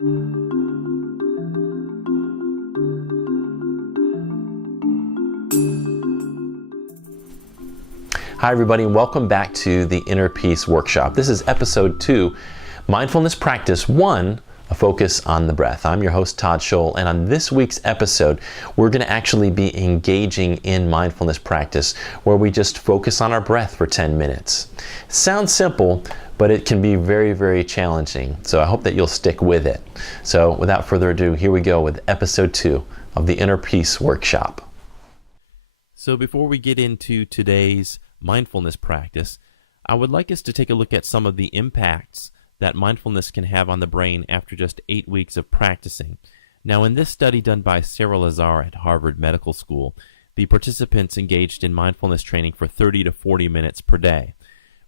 Hi everybody, and welcome back to the Inner Peace Workshop. This is episode 2, Mindfulness Practice 1, a focus on the breath. I'm your host, Todd Scholl, and on this week's episode, we're going to actually be engaging in mindfulness practice where we just focus on our breath for 10 minutes. Sounds simple, but it can be very, very challenging. So I hope that you'll stick with it. So without further ado, here we go with episode 2 of the Inner Peace Workshop. So before we get into today's mindfulness practice, I would like us to take a look at some of the impacts that mindfulness can have on the brain after just 8 weeks of practicing. Now, in this study done by Sarah Lazar at Harvard Medical School, the participants engaged in mindfulness training for 30 to 40 minutes per day.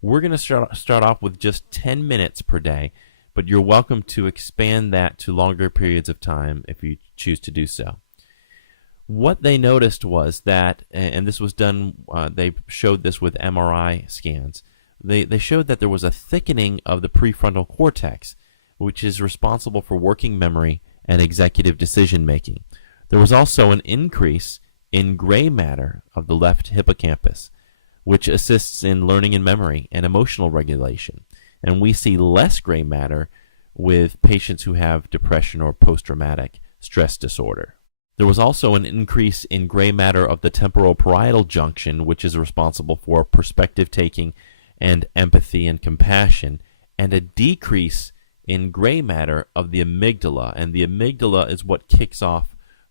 We're going to start off with just 10 minutes per day, but you're welcome to expand that to longer periods of time if you choose to do so. What they noticed was that, and this was done, they showed this with MRI scans, they showed that there was a thickening of the prefrontal cortex, which is responsible for working memory and executive decision making. There was also an increase in gray matter of the left hippocampus, which assists in learning and memory and emotional regulation. And we see less gray matter with patients who have depression or post-traumatic stress disorder. There was also an increase in gray matter of the temporal parietal junction, which is responsible for perspective taking and empathy and compassion, and a decrease in gray matter of the amygdala. And the amygdala is what kicks off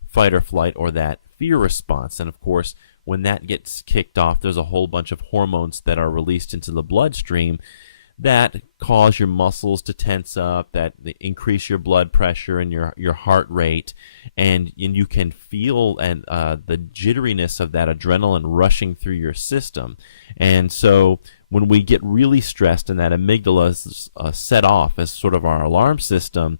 fight or flight, or that fear response. And of course, when that gets kicked off, there's a whole bunch of hormones that are released into the bloodstream that cause your muscles to tense up, that increase your blood pressure and your heart rate, and you can feel the jitteriness of that adrenaline rushing through your system. And so when we get really stressed and that amygdala is set off as sort of our alarm system,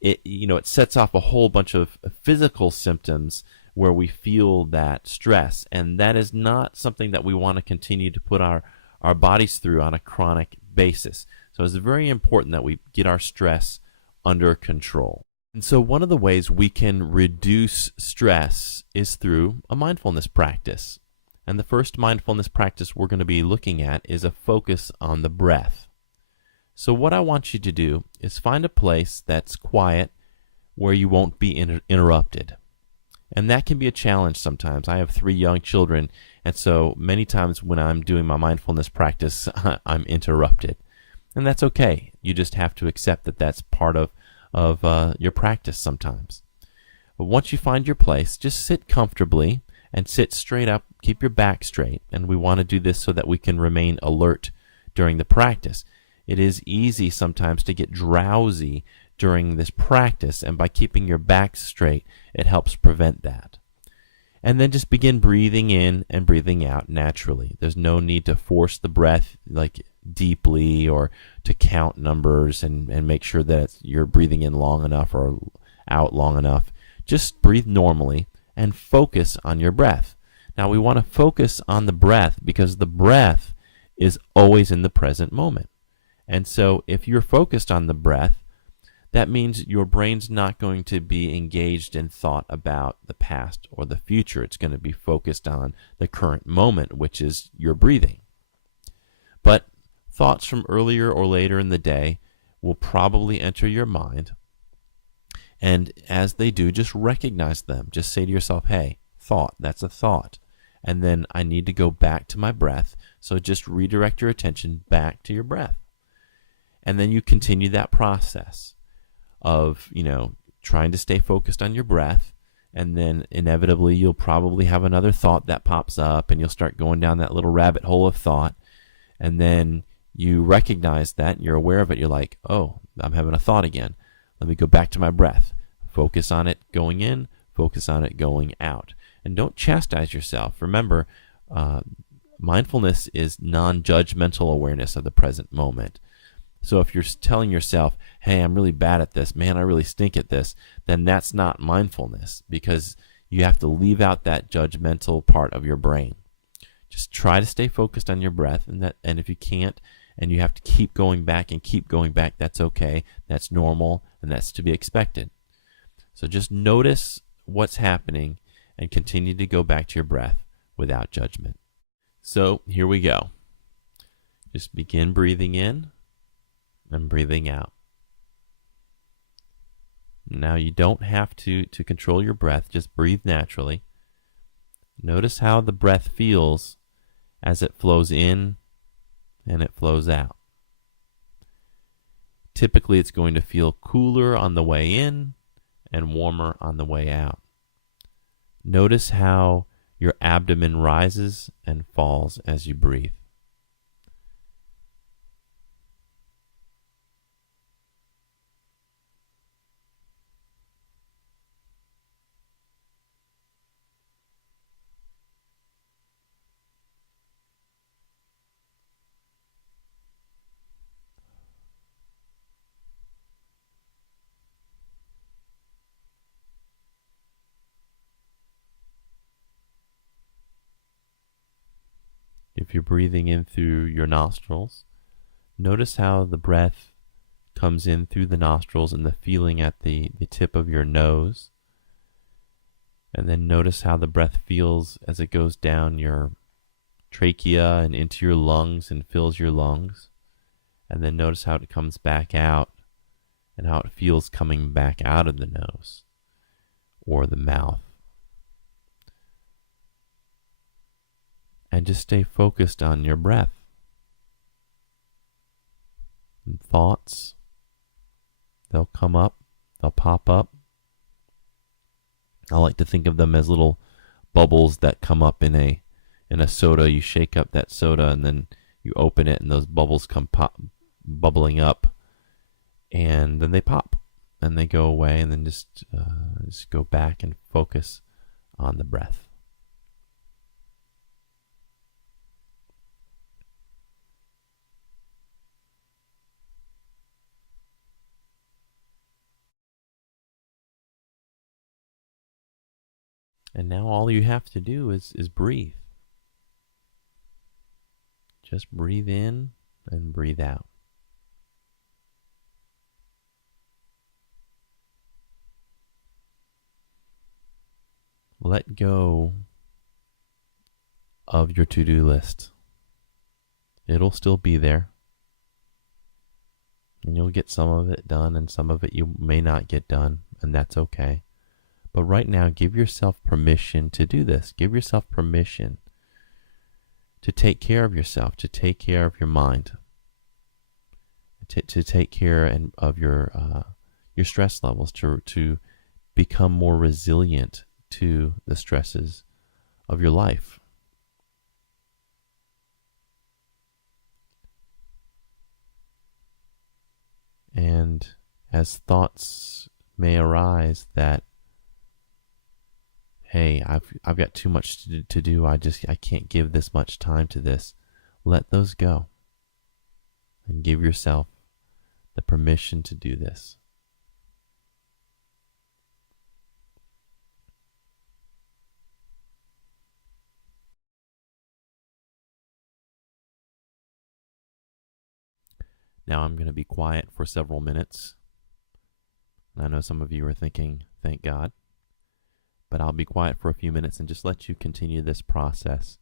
it sets off a whole bunch of physical symptoms where we feel that stress, and that is not something that we want to continue to put our bodies through on a chronic basis. So it's very important that we get our stress under control. And so one of the ways we can reduce stress is through a mindfulness practice. And the first mindfulness practice we're going to be looking at is a focus on the breath. So what I want you to do is find a place that's quiet where you won't be interrupted. And that can be a challenge sometimes. I have 3 young children, and so many times when I'm doing my mindfulness practice, I'm interrupted. And that's okay. You just have to accept that that's part of your practice sometimes. But once you find your place, just sit comfortably and sit straight up. Keep your back straight. And we want to do this so that we can remain alert during the practice. It is easy sometimes to get drowsy during this practice, and by keeping your back straight, it helps prevent that. And then just begin breathing in and breathing out naturally. There's no need to force the breath like deeply or to count numbers and make sure that you're breathing in long enough or out long enough. Just breathe normally and focus on your breath. Now we want to focus on the breath because the breath is always in the present moment. And so if you're focused on the breath, that means your brain's not going to be engaged in thought about the past or the future. It's going to be focused on the current moment, which is your breathing. But thoughts from earlier or later in the day will probably enter your mind. And as they do, just recognize them. Just say to yourself, hey, thought, that's a thought. And then I need to go back to my breath. So just redirect your attention back to your breath. And then you continue that process of, trying to stay focused on your breath, and then inevitably you'll probably have another thought that pops up, and you'll start going down that little rabbit hole of thought, and then you recognize that, and you're aware of it, you're like, oh, I'm having a thought again. Let me go back to my breath. Focus on it going in, focus on it going out. And don't chastise yourself. Remember, mindfulness is non-judgmental awareness of the present moment. So if you're telling yourself, hey, I'm really bad at this, man, I really stink at this, then that's not mindfulness, because you have to leave out that judgmental part of your brain. Just try to stay focused on your breath, and if you can't, and you have to keep going back and keep going back, that's okay. That's normal, and that's to be expected. So just notice what's happening and continue to go back to your breath without judgment. So here we go. Just begin breathing in and breathing out. Now you don't have to control your breath, just breathe naturally. Notice how the breath feels as it flows in and it flows out. Typically it's going to feel cooler on the way in and warmer on the way out. Notice how your abdomen rises and falls as you breathe. If you're breathing in through your nostrils, notice how the breath comes in through the nostrils and the feeling at the tip of your nose. And then notice how the breath feels as it goes down your trachea and into your lungs and fills your lungs. And then notice how it comes back out and how it feels coming back out of the nose or the mouth. And just stay focused on your breath. And thoughts, they'll come up, they'll pop up. I like to think of them as little bubbles that come up in a soda. You shake up that soda and then you open it and those bubbles come bubbling up, and then they pop and they go away, and then just go back and focus on the breath. And now all you have to do is breathe. Just breathe in and breathe out. Let go of your to-do list. It'll still be there. And you'll get some of it done, and some of it you may not get done, and that's okay. But right now, give yourself permission to do this. Give yourself permission to take care of yourself, to take care of your mind, to take care of your stress levels, to become more resilient to the stresses of your life. And as thoughts may arise that, hey, I've got too much to do, I can't give this much time to this, let those go and give yourself the permission to do this. Now I'm going to be quiet for several minutes. I know some of you are thinking, thank God. But I'll be quiet for a few minutes and just let you continue this process.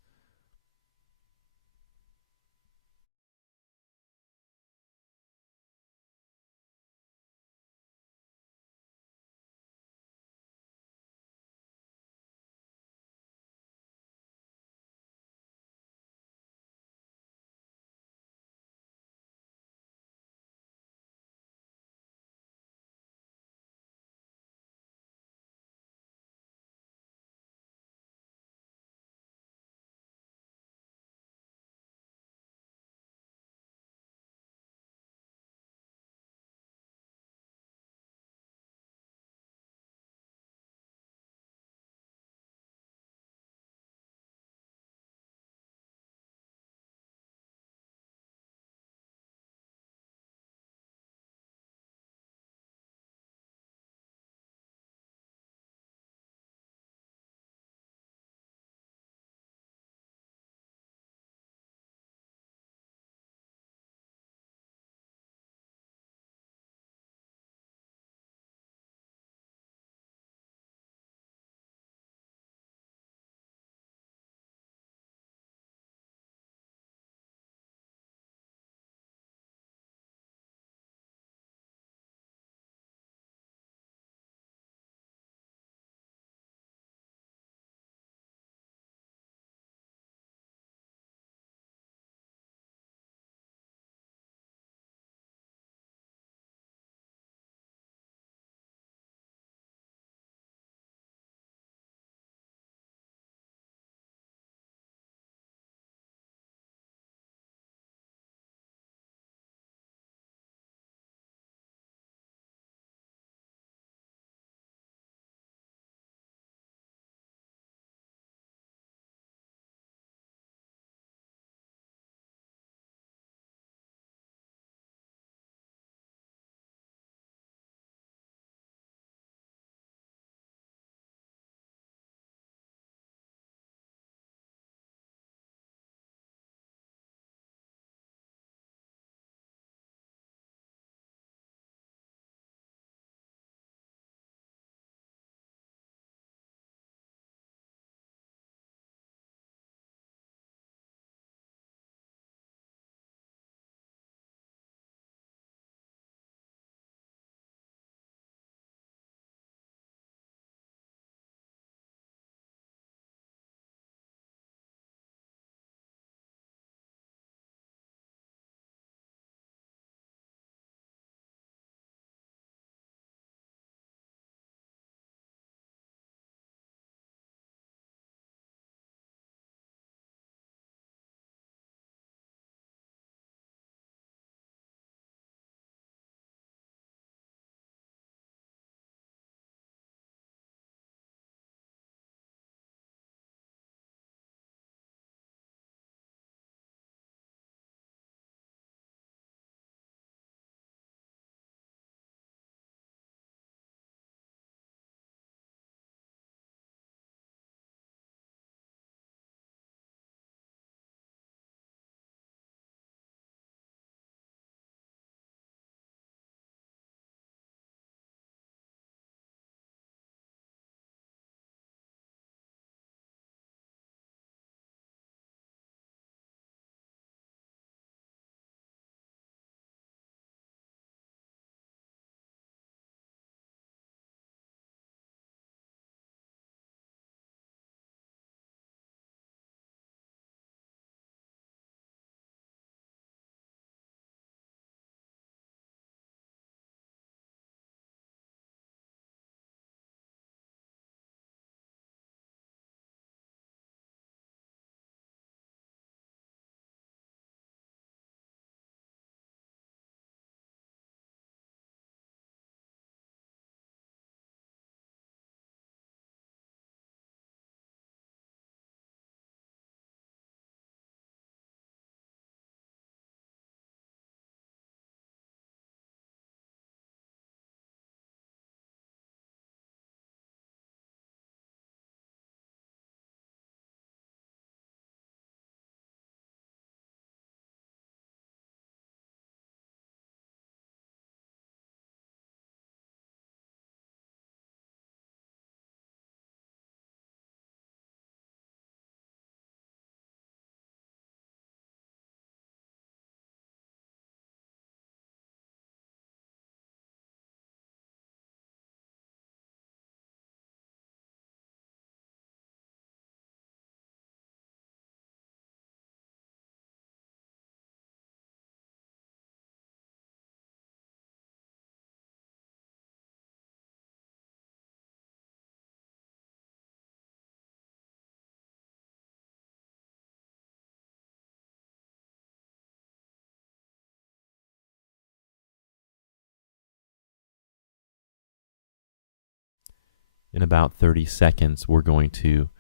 in about 30 seconds, we're going to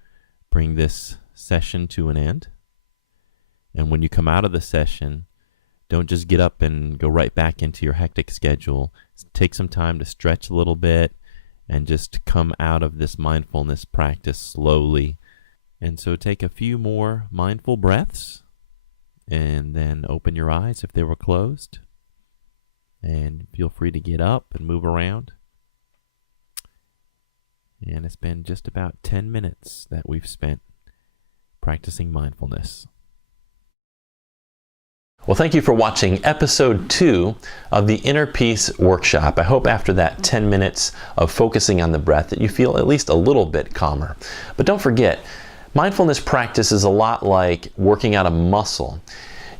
bring this session to an end. And when you come out of the session, don't just get up and go right back into your hectic schedule. Take some time to stretch a little bit and just come out of this mindfulness practice slowly. And so take a few more mindful breaths and then open your eyes if they were closed. And feel free to get up and move around. And it's been just about 10 minutes that we've spent practicing mindfulness. Well, thank you for watching episode 2 of the Inner Peace Workshop. I hope after that 10 minutes of focusing on the breath that you feel at least a little bit calmer. But don't forget, mindfulness practice is a lot like working out a muscle.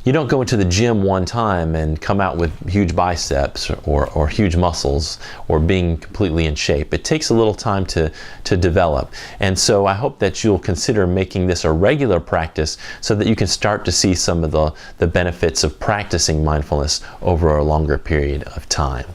You don't go into the gym one time and come out with huge biceps or huge muscles or being completely in shape. It takes a little time to develop. And so I hope that you'll consider making this a regular practice so that you can start to see some of the benefits of practicing mindfulness over a longer period of time.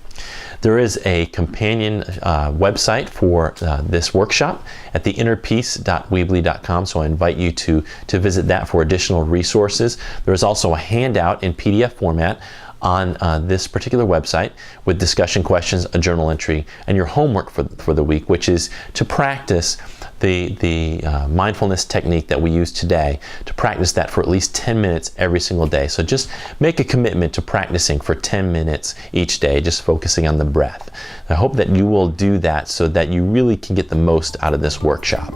There is a companion website for this workshop at theinnerpeace.weebly.com, so I invite you to visit that for additional resources. There is also a handout in PDF format on this particular website with discussion questions, a journal entry, and your homework for the week, which is to practice the mindfulness technique that we use today, to practice that for at least 10 minutes every single day. So just make a commitment to practicing for 10 minutes each day, just focusing on the breath. I hope that you will do that so that you really can get the most out of this workshop.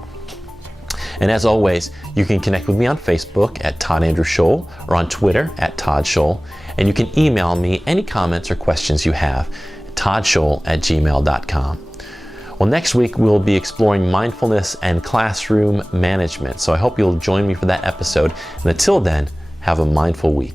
And as always, you can connect with me on Facebook at Todd Andrew Scholl or on Twitter at Todd Scholl. And you can email me any comments or questions you have at toddscholl@gmail.com. Well, next week we'll be exploring mindfulness and classroom management. So I hope you'll join me for that episode. And until then, have a mindful week.